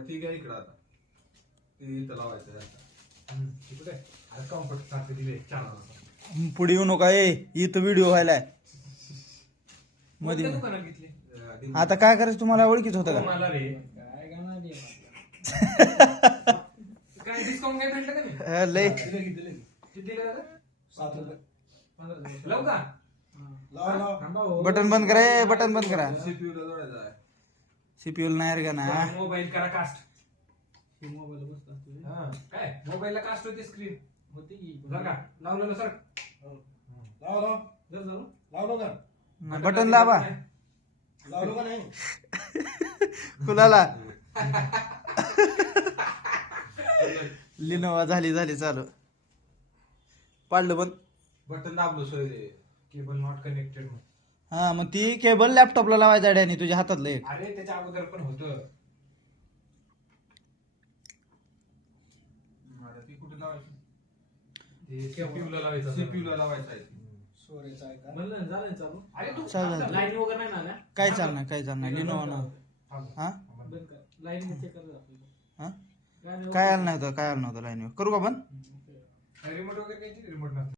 ती काय इकडं आता ती इथं लावायचं आहे आता. तिकडे आता कम्फर्ट सारखे दिले छान. पुढे येऊ नका इथं व्हिडिओ व्हायलाय मध्ये. दुकानात घेतले आता काय करायचं तुम्हाला ओळखीच होतं का? मला रे काय डिस्काउंट काय भेटलं का नाही? लय किती का 7 रुपये 15 लावू का? बटन बंद करा बटन बंद करा. CPU ला जोडायचं आहे. सीपीयू नाही रे का ना. मोबाईल करा कास्ट. मोबाईल बसत असतो काय मोबाईलला कास्ट होते स्क्रीन होती की बघा लावलं सर. लावलो का बटन दाबा लावलो का नाही? कुणाला लिनोवा झाली चालू पाडलं पण. बटन दाबलो सोय केबल नॉट कनेक्टेड. हा मग ती केबल लॅपटॉपला लावायचा डॅनी तुझ्या हातातलं एक. अरे त्याच्या अगोदर पण होतं. ती कुठे लावायची? CPU ला लावायचं. CPU ला लावायचं आहे. म्हणलं झालं ना चालू. अरे तू चालू. लाईन वगैरे नाही ना आल्या? काय चालणार लिनोवा ना. हा लाईन चेक करा. हा काय आलं नव्हतं लाईन करू का पण. रिमोट वगैरे काही रिमोट नसतं.